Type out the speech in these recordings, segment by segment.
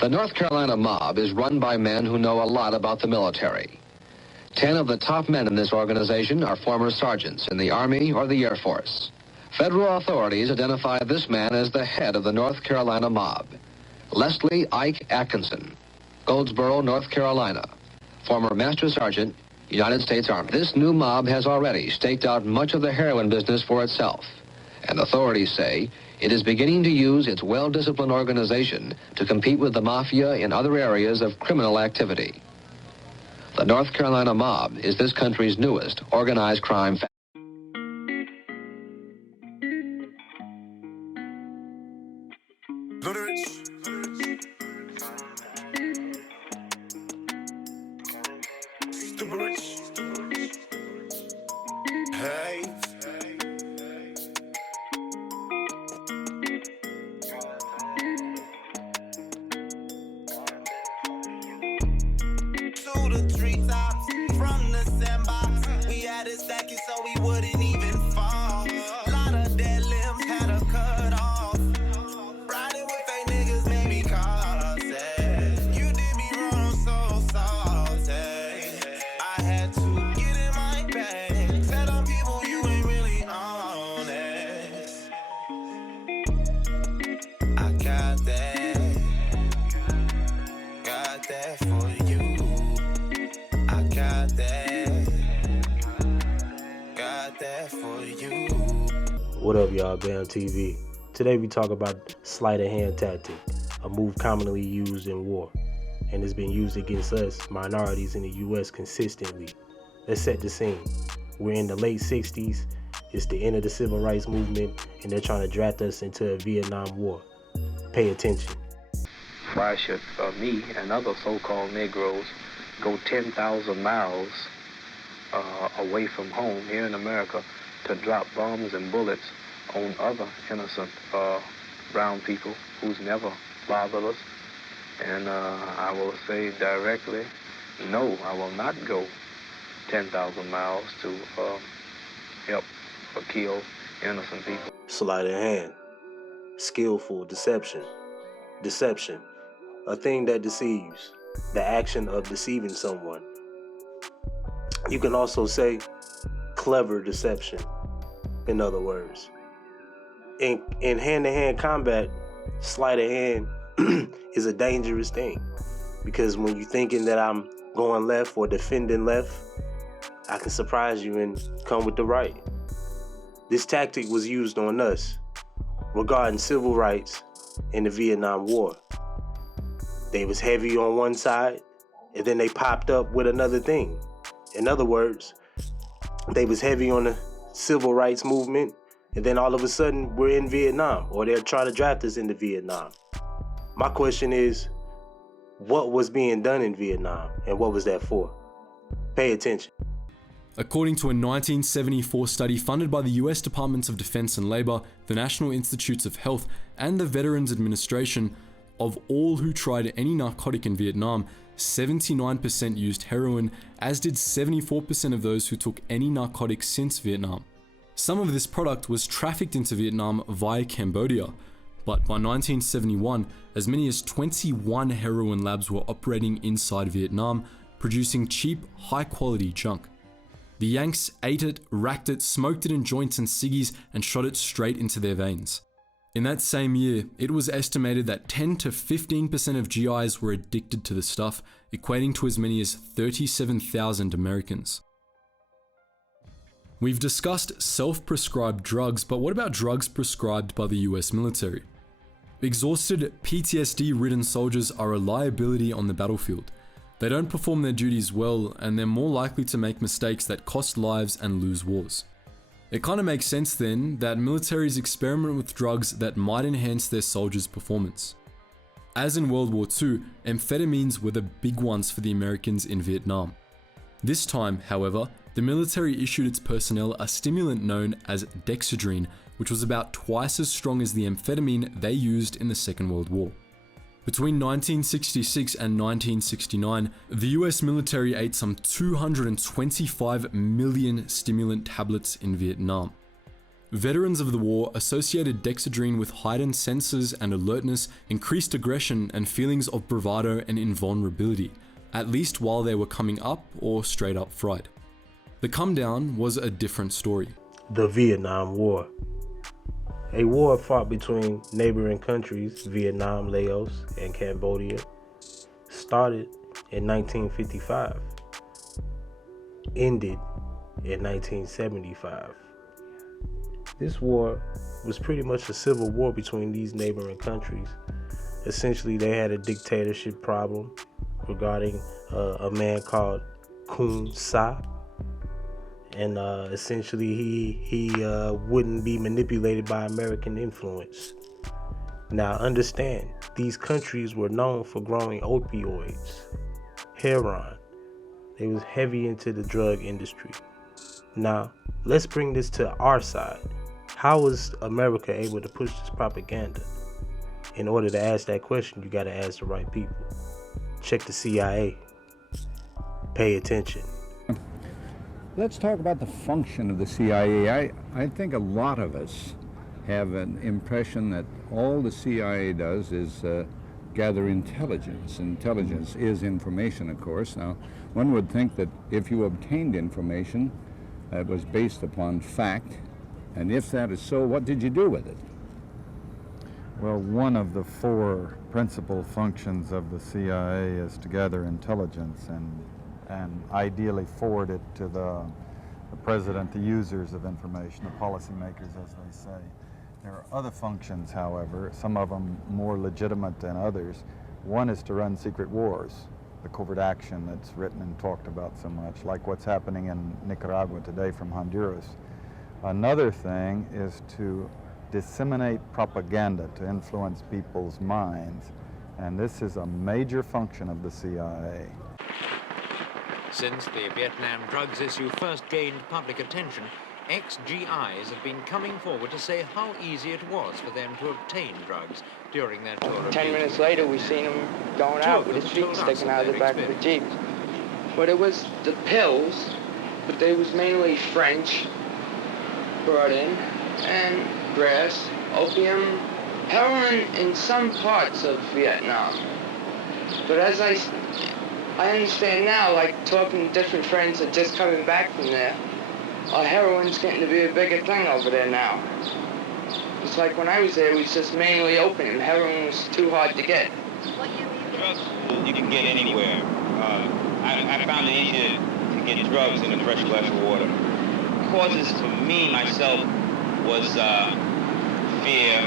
The North Carolina mob is run by men who know a lot about the military. 10 of the top men in this organization are former sergeants in the Army or the Air Force. Federal authorities identify this man as the head of the North Carolina mob. Leslie Ike Atkinson, Goldsboro, North Carolina, former Master Sergeant, United States Army. This new mob has already staked out much of the heroin business for itself, and authorities say it is beginning to use its well-disciplined organization to compete with the mafia in other areas of criminal activity. The North Carolina mob is this country's newest organized crime family. What up, y'all? BAM TV. Today we talk about sleight of hand tactic, a move commonly used in war, and it's been used against us, minorities in the U.S. consistently. Let's set the scene. We're in the late 60s, it's the end of the civil rights movement, and they're trying to draft us into a Vietnam War. Pay attention. Why should me and other so-called Negroes go 10,000 miles away from home here in America to drop bombs and bullets on other innocent brown people who's never bothered us? And I will say directly, no, I will not go 10,000 miles to help or kill innocent people. Sleight of hand, skillful deception, a thing that deceives, the action of deceiving someone. You can also say clever deception, in other words. In hand-to-hand combat, sleight of hand is a dangerous thing, because when you're thinking that I'm going left or defending left, I can surprise you and come with the right. This tactic was used on us regarding civil rights in the Vietnam War. They was heavy on one side, and then they popped up with another thing. In other words, they was heavy on the civil rights movement, and then all of a sudden we're in Vietnam, or they're trying to draft us into Vietnam. My question is, what was being done in Vietnam, and what was that for? Pay attention. According to a 1974 study funded by the US Departments of Defense and Labor, the National Institutes of Health, and the Veterans Administration, of all who tried any narcotic in Vietnam, 79% used heroin, as did 74% of those who took any narcotics since Vietnam. Some of this product was trafficked into Vietnam via Cambodia, but by 1971, as many as 21 heroin labs were operating inside Vietnam, producing cheap, high-quality junk. The Yanks ate it, racked it, smoked it in joints and ciggies, and shot it straight into their veins. In that same year, it was estimated that 10 to 15% of GIs were addicted to the stuff, equating to as many as 37,000 Americans. We've discussed self-prescribed drugs, but what about drugs prescribed by the US military? Exhausted, PTSD-ridden soldiers are a liability on the battlefield. They don't perform their duties well, and they're more likely to make mistakes that cost lives and lose wars. It kind of makes sense then that militaries experiment with drugs that might enhance their soldiers' performance. As in World War II, amphetamines were the big ones for the Americans in Vietnam. This time, however, the military issued its personnel a stimulant known as dexedrine, which was about twice as strong as the amphetamine they used in the Second World War. Between 1966 and 1969, the US military ate some 225 million stimulant tablets in Vietnam. Veterans of the war associated dexedrine with heightened senses and alertness, increased aggression, and feelings of bravado and invulnerability, at least while they were coming up or straight up fried. The come down was a different story. The Vietnam War. A war fought between neighboring countries, Vietnam, Laos, and Cambodia, started in 1955, ended in 1975. This war was pretty much a civil war between these neighboring countries. Essentially, they had a dictatorship problem regarding a man called Kun Sa. And essentially, he wouldn't be manipulated by American influence. Now, understand, these countries were known for growing opioids, heroin. They was heavy into the drug industry. Now, let's bring this to our side. How was America able to push this propaganda? In order to ask that question, you got to ask the right people. Check the CIA. Pay attention. Let's talk about the function of the CIA. I think a lot of us have an impression that all the CIA does is gather intelligence. Intelligence is information, of course. Now, one would think that if you obtained information, it was based upon fact, and if that is so, what did you do with it? Well, one of the four principal functions of the CIA is to gather intelligence and ideally forward it to the president, the users of information, the policymakers, as they say. There are other functions, however, some of them more legitimate than others. One is to run secret wars, the covert action that's written and talked about so much, like what's happening in Nicaragua today from Honduras. Another thing is to disseminate propaganda to influence people's minds, and this is a major function of the CIA. Since the Vietnam drugs issue first gained public attention, ex-GIs have been coming forward to say how easy it was for them to obtain drugs during their tour of 10 minutes later, we seen him going out with his feet sticking out of the back of the Jeep. But it was the pills, but they was mainly French brought in, and grass, opium, heroin in some parts of Vietnam. But as I understand now, like talking to different friends that are just coming back from there, heroin's getting to be a bigger thing over there now. It's like when I was there, it was just mainly opium. Heroin was too hard to get. Drugs you can get anywhere. I found it easier to get drugs in a fresh glass of water. Causes for me, myself, was fear.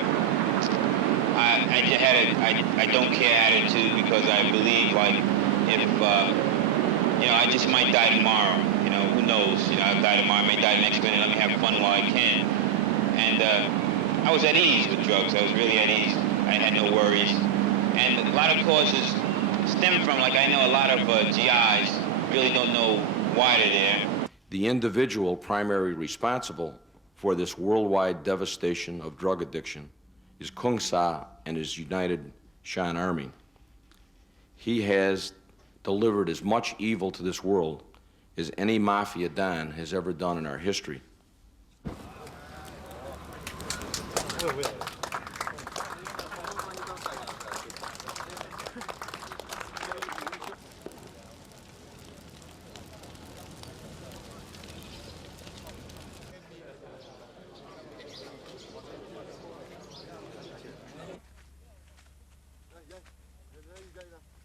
I just had a I don't care attitude because I believe, like, if, I just might die tomorrow. Who knows? I'll die tomorrow, I may die next minute. Let me have fun while I can. And I was at ease with drugs. I was really at ease. I had no worries. And a lot of causes stem from, like, I know a lot of GIs really don't know why they're there. The individual primarily responsible for this worldwide devastation of drug addiction is Kung Sa and his United Shan Army. He has delivered as much evil to this world as any mafia don has ever done in our history.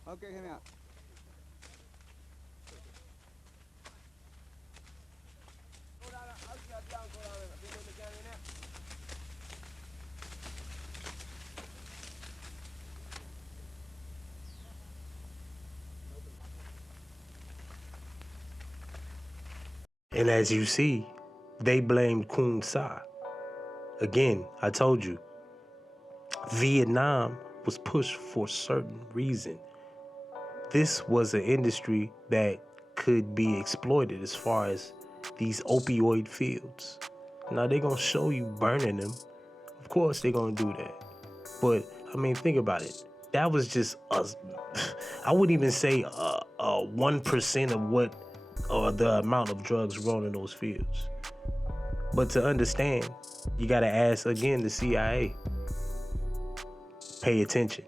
Okay, hit me out. And as you see, they blamed Kun Sa. Again, I told you, Vietnam was pushed for a certain reason. This was an industry that could be exploited as far as these opioid fields. Now they're gonna show you burning them. Of course they're gonna do that. But I mean, think about it. That was just I wouldn't even say 1% of what the amount of drugs grown in those fields. But to understand, you gotta ask again the CIA. Pay attention.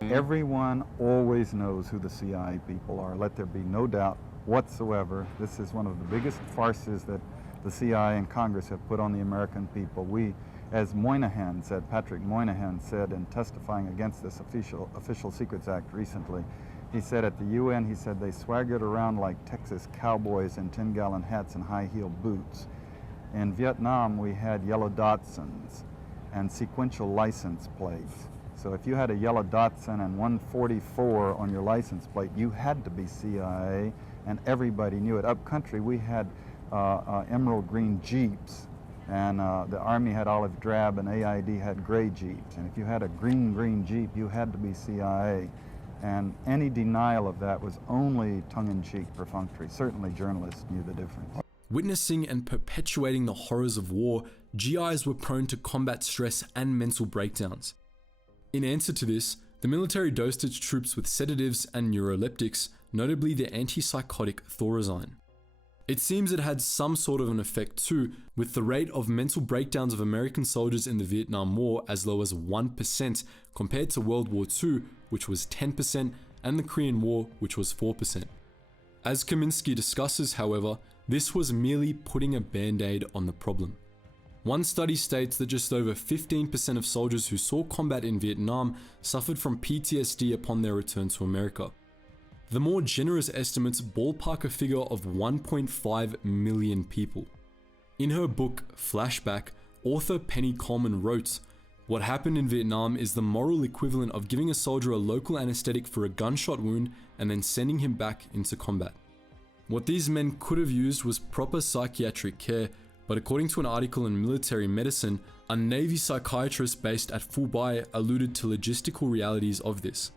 Everyone always knows who the CIA people are. Let there be no doubt whatsoever. This is one of the biggest farces that the CIA and Congress have put on the American people. We, as Moynihan said, Patrick Moynihan said in testifying against this Official Secrets Act recently, he said at the UN, he said they swaggered around like Texas cowboys in 10-gallon hats and high-heeled boots. In Vietnam, we had yellow Datsuns and sequential license plates. So if you had a yellow Datsun and 144 on your license plate, you had to be CIA, and everybody knew it. Up country, we had emerald green Jeeps, and the Army had olive drab, and AID had gray Jeeps. And if you had a green Jeep, you had to be CIA. And any denial of that was only tongue-in-cheek perfunctory. Certainly journalists knew the difference. Witnessing and perpetuating the horrors of war, GIs were prone to combat stress and mental breakdowns. In answer to this, the military dosed its troops with sedatives and neuroleptics, notably the antipsychotic Thorazine. It seems it had some sort of an effect too, with the rate of mental breakdowns of American soldiers in the Vietnam War as low as 1% compared to World War II, which was 10%, and the Korean War, which was 4%. As Kaminsky discusses, however, this was merely putting a band-aid on the problem. One study states that just over 15% of soldiers who saw combat in Vietnam suffered from PTSD upon their return to America. The more generous estimates ballpark a figure of 1.5 million people. In her book, Flashback, author Penny Coleman wrote, "What happened in Vietnam is the moral equivalent of giving a soldier a local anesthetic for a gunshot wound and then sending him back into combat. What these men could have used was proper psychiatric care, but according to an article in Military Medicine, a Navy psychiatrist based at Phu Bai alluded to logistical realities of this.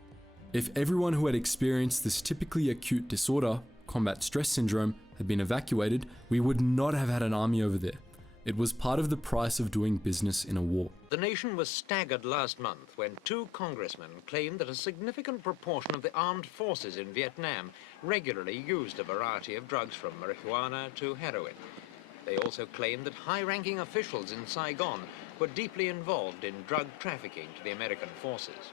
If everyone who had experienced this typically acute disorder, combat stress syndrome, had been evacuated, we would not have had an army over there. It was part of the price of doing business in a war." The nation was staggered last month when 2 congressmen claimed that a significant proportion of the armed forces in Vietnam regularly used a variety of drugs from marijuana to heroin. They also claimed that high-ranking officials in Saigon were deeply involved in drug trafficking to the American forces.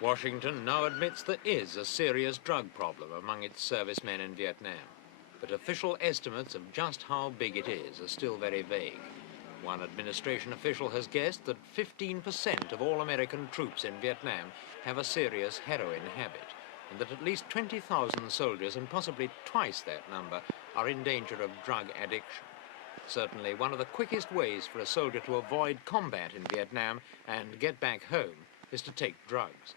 Washington now admits there is a serious drug problem among its servicemen in Vietnam, but official estimates of just how big it is are still very vague. One administration official has guessed that 15% of all American troops in Vietnam have a serious heroin habit, and that at least 20,000 soldiers, and possibly twice that number, are in danger of drug addiction. Certainly one of the quickest ways for a soldier to avoid combat in Vietnam and get back home is to take drugs.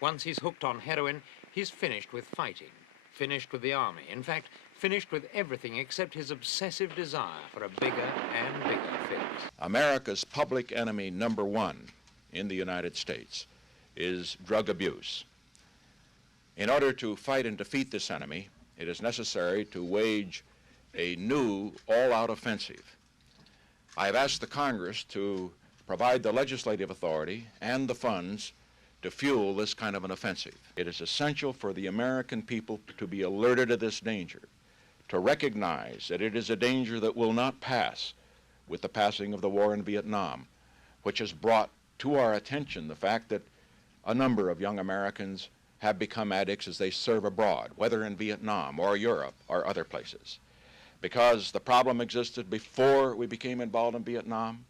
Once he's hooked on heroin, he's finished with fighting, finished with the army, in fact, finished with everything except his obsessive desire for a bigger and bigger fix. America's public enemy number 1 in the United States is drug abuse. In order to fight and defeat this enemy, it is necessary to wage a new all-out offensive. I have asked the Congress to provide the legislative authority and the funds to fuel this kind of an offensive. It is essential for the American people to be alerted to this danger, to recognize that it is a danger that will not pass with the passing of the war in Vietnam, which has brought to our attention the fact that a number of young Americans have become addicts as they serve abroad, whether in Vietnam or Europe or other places. Because the problem existed before we became involved in Vietnam,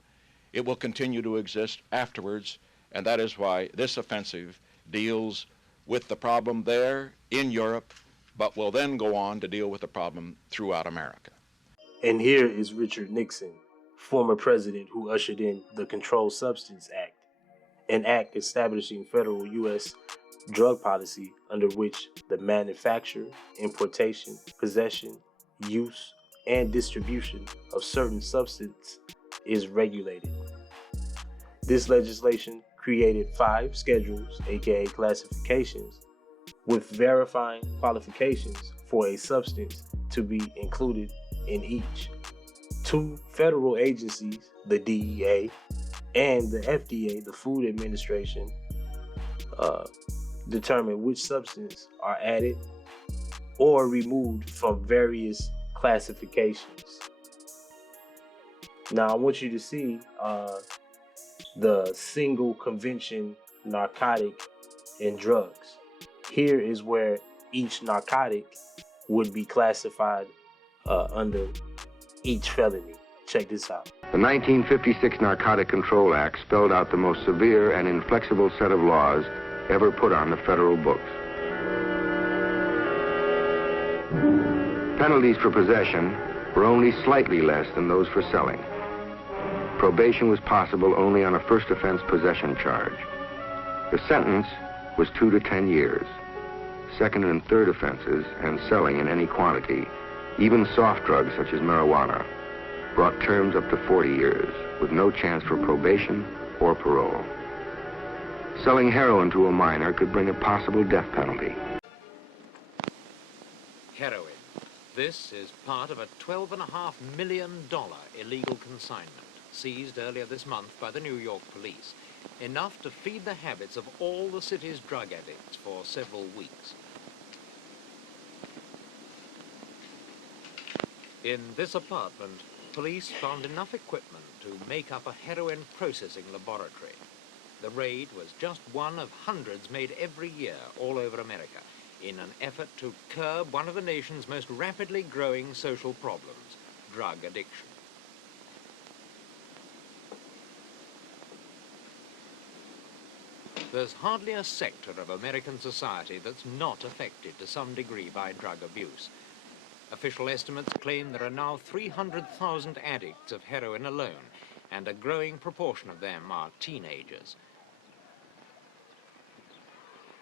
it will continue to exist afterwards, and that is why this offensive deals with the problem there in Europe, but will then go on to deal with the problem throughout America. And here is Richard Nixon, former president who ushered in the Controlled Substance Act, an act establishing federal U.S. drug policy under which the manufacture, importation, possession, use, and distribution of certain substance is regulated. This legislation created 5 schedules, aka classifications, with verifying qualifications for a substance to be included in each. 2 federal agencies, the DEA and the FDA, the Food Administration, determine which substance are added or removed from various classifications. Now, I want you to see the single convention narcotic and drugs. Here is where each narcotic would be classified under each felony. Check this out. The 1956 Narcotic Control Act spelled out the most severe and inflexible set of laws ever put on the federal books. Penalties for possession were only slightly less than those for selling. Probation was possible only on a first offense possession charge. The sentence was 2 to 10 years. Second and third offenses and selling in any quantity, even soft drugs such as marijuana, brought terms up to 40 years with no chance for probation or parole. Selling heroin to a minor could bring a possible death penalty. Heroin. This is part of a $12.5 million illegal consignment seized earlier this month by the New York police, enough to feed the habits of all the city's drug addicts for several weeks. In this apartment, police found enough equipment to make up a heroin processing laboratory. The raid was just one of hundreds made every year all over America in an effort to curb one of the nation's most rapidly growing social problems, drug addiction. There's hardly a sector of American society that's not affected to some degree by drug abuse. Official estimates claim there are now 300,000 addicts of heroin alone, and a growing proportion of them are teenagers.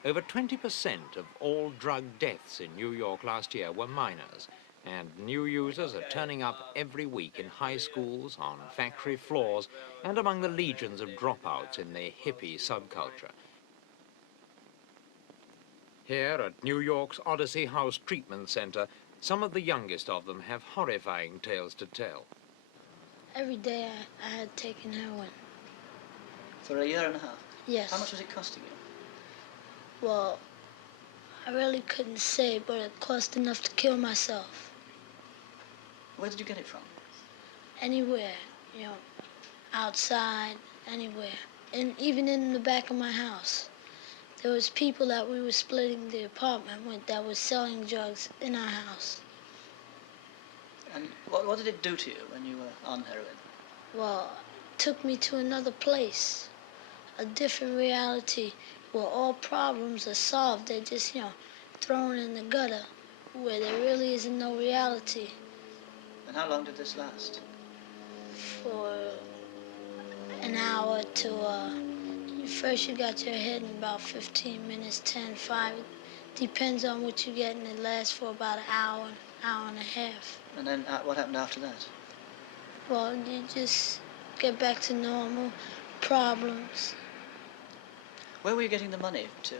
Over 20% of all drug deaths in New York last year were minors, and new users are turning up every week in high schools, on factory floors, and among the legions of dropouts in the hippie subculture. Here at New York's Odyssey House Treatment Center, some of the youngest of them have horrifying tales to tell. Every day I had taken heroin. For a year and a half? Yes. How much was it costing you? Well, I really couldn't say, but it cost enough to kill myself. Where did you get it from? Anywhere, you know, outside, anywhere. And even in the back of my house. There was people that we were splitting the apartment with that was selling drugs in our house. And what did it do to you when you were on heroin? Well, it took me to another place, a different reality where all problems are solved. They're just, you know, thrown in the gutter where there really isn't no reality. And how long did this last? For an hour to, first you got your head in about 15 minutes, 10, 5. It depends on what you get, and it lasts for about an hour and a half. And then what happened after that? Well, you just get back to normal problems. Where were you getting the money to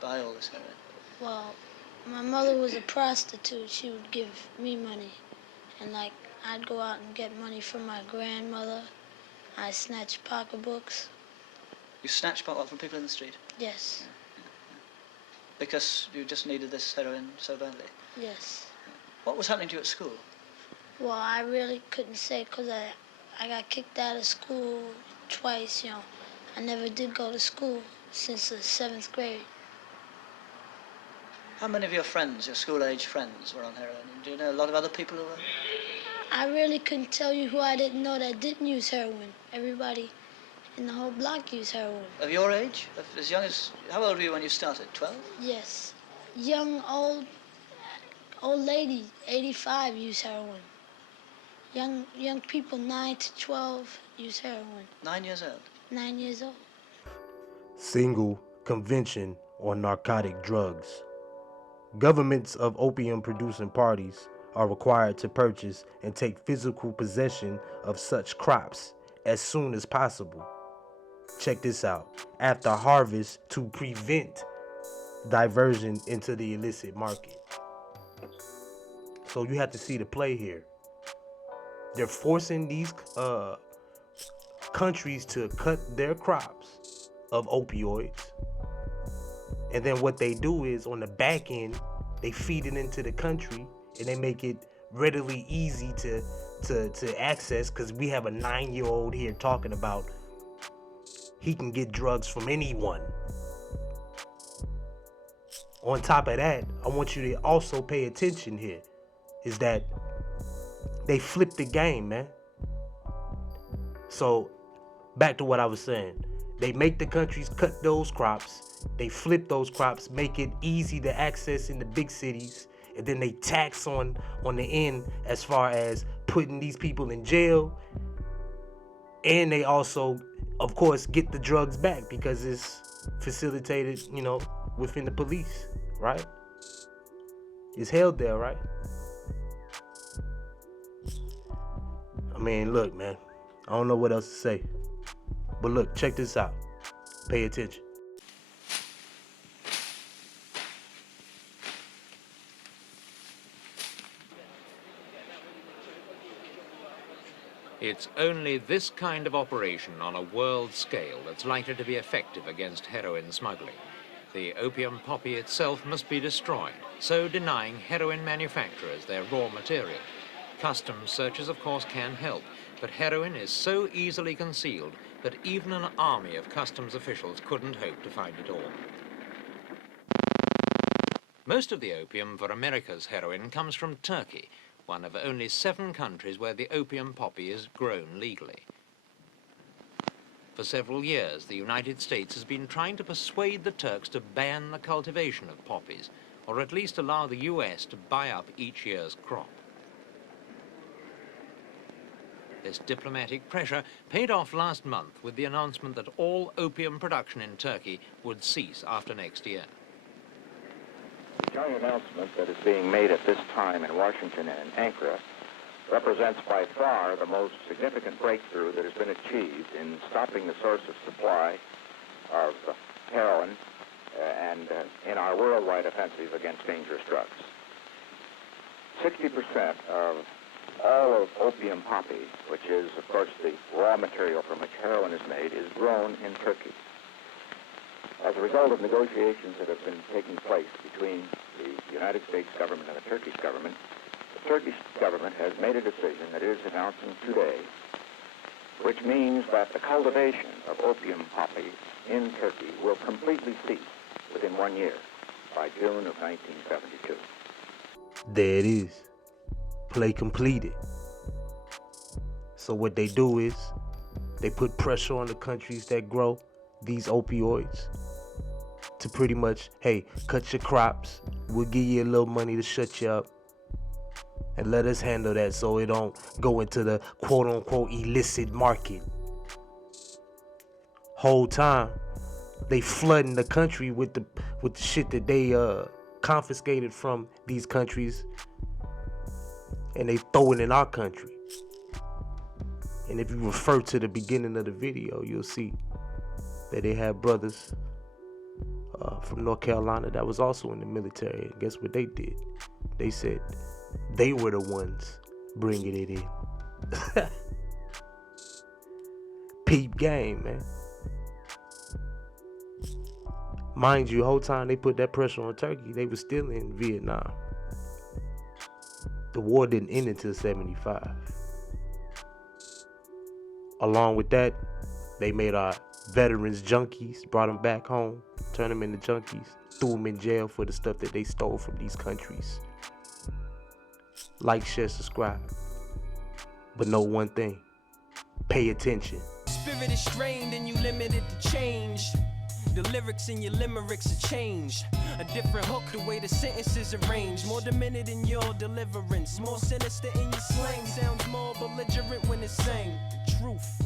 buy all this heroin? Well, my mother was a prostitute. She would give me money. And, like, I'd go out and get money from my grandmother. I snatched pocketbooks. You snatched pot from people in the street? Yes. Because you just needed this heroin so badly? Yes. What was happening to you at school? Well, I really couldn't say because I got kicked out of school twice, you know. I never did go to school since the 7th grade. How many of your friends, your school-age friends, were on heroin? Do you know a lot of other people who were? I really couldn't tell you who I didn't know that didn't use heroin. Everybody in the whole block used heroin. Of your age? As young as... How old were you when you started? 12? Yes. Young, old lady, 85, use heroin. Young people, 9 to 12, use heroin. 9 years old? 9 years old. Single convention on narcotic drugs. Governments of opium-producing parties are required to purchase and take physical possession of such crops as soon as possible. Check this out. After harvest to prevent diversion into the illicit market. So you have to see the play here. They're forcing these countries to cut their crops of opioids And then what they do is on the back end, they feed it into the country and they make it readily easy to access, because we have a 9-year-old here talking about he can get drugs from anyone. On top of that, I want you to also pay attention here, is that they flip the game, man. So back to what I was saying. They make the countries cut those crops. They flip those crops, make it easy to access in the big cities. And then they tax on the end as far as putting these people in jail. And they also, of course, get the drugs back because it's facilitated, within the police, right? It's held there, right? I mean, look, man, I don't know what else to say. But look, check this out. Pay attention. It's only this kind of operation on a world scale that's likely to be effective against heroin smuggling. The opium poppy itself must be destroyed, so denying heroin manufacturers their raw material. Customs searches, of course, can help, but heroin is so easily concealed that even an army of customs officials couldn't hope to find it all. Most of the opium for America's heroin comes from Turkey, one of only 7 countries where the opium poppy is grown legally. For several years, the United States has been trying to persuade the Turks to ban the cultivation of poppies, or at least allow the US to buy up each year's crop. This diplomatic pressure paid off last month with the announcement that all opium production in Turkey would cease after next year. The joint announcement that is being made at this time in Washington and in Ankara represents by far the most significant breakthrough that has been achieved in stopping the source of supply of heroin and in our worldwide offensive against dangerous drugs. 60% of all of opium poppy, which is, of course, the raw material from which heroin is made, is grown in Turkey. As a result of negotiations that have been taking place between the United States government and the Turkish government, the Turkish government has made a decision that it is announcing today, which means that the cultivation of opium poppy in Turkey will completely cease within 1 year, by June of 1972. There it is. Play completed. So what they do is they put pressure on the countries that grow these opioids to pretty much, hey, cut your crops. We'll give you a little money to shut you up. And let us handle that so it don't go into the quote-unquote illicit market. Whole time, they flooding the country with the shit that they confiscated from these countries, and they throw it in our country. And if you refer to the beginning of the video, you'll see that they had brothers from North Carolina that was also in the military. And guess what they did? They said they were the ones bringing it in. Peep game, man. Mind you, the whole time they put that pressure on Turkey, they were still in Vietnam. The war didn't end until 75. Along with that, they made our veterans junkies, brought them back home, turned them into junkies, threw them in jail for the stuff that they stole from these countries. Like, share, subscribe. But know one thing, pay attention. Spirit is strained and you limited to change. The lyrics in your limericks are changed. A different hook, the way the sentences arranged. More demented in your deliverance, more sinister in your slang. Sounds more belligerent when it's sang. The truth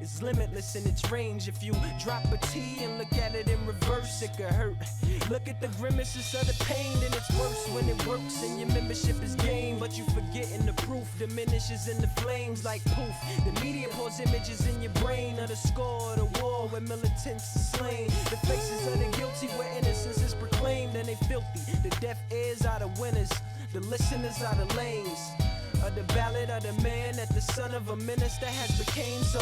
is limitless in its range. If you drop a T and look at it in reverse, it could hurt. Look at the grimaces of the pain, then it's worse when it works and your membership is gained. But you forgetting the proof diminishes in the flames like poof. The media pours images in your brain of the score of the war where militants are slain. The faces of the guilty where innocence is proclaimed, and they filthy. The deaf ears are the winners, the listeners are the lames. Of the ballad of the man that the son of a minister has became so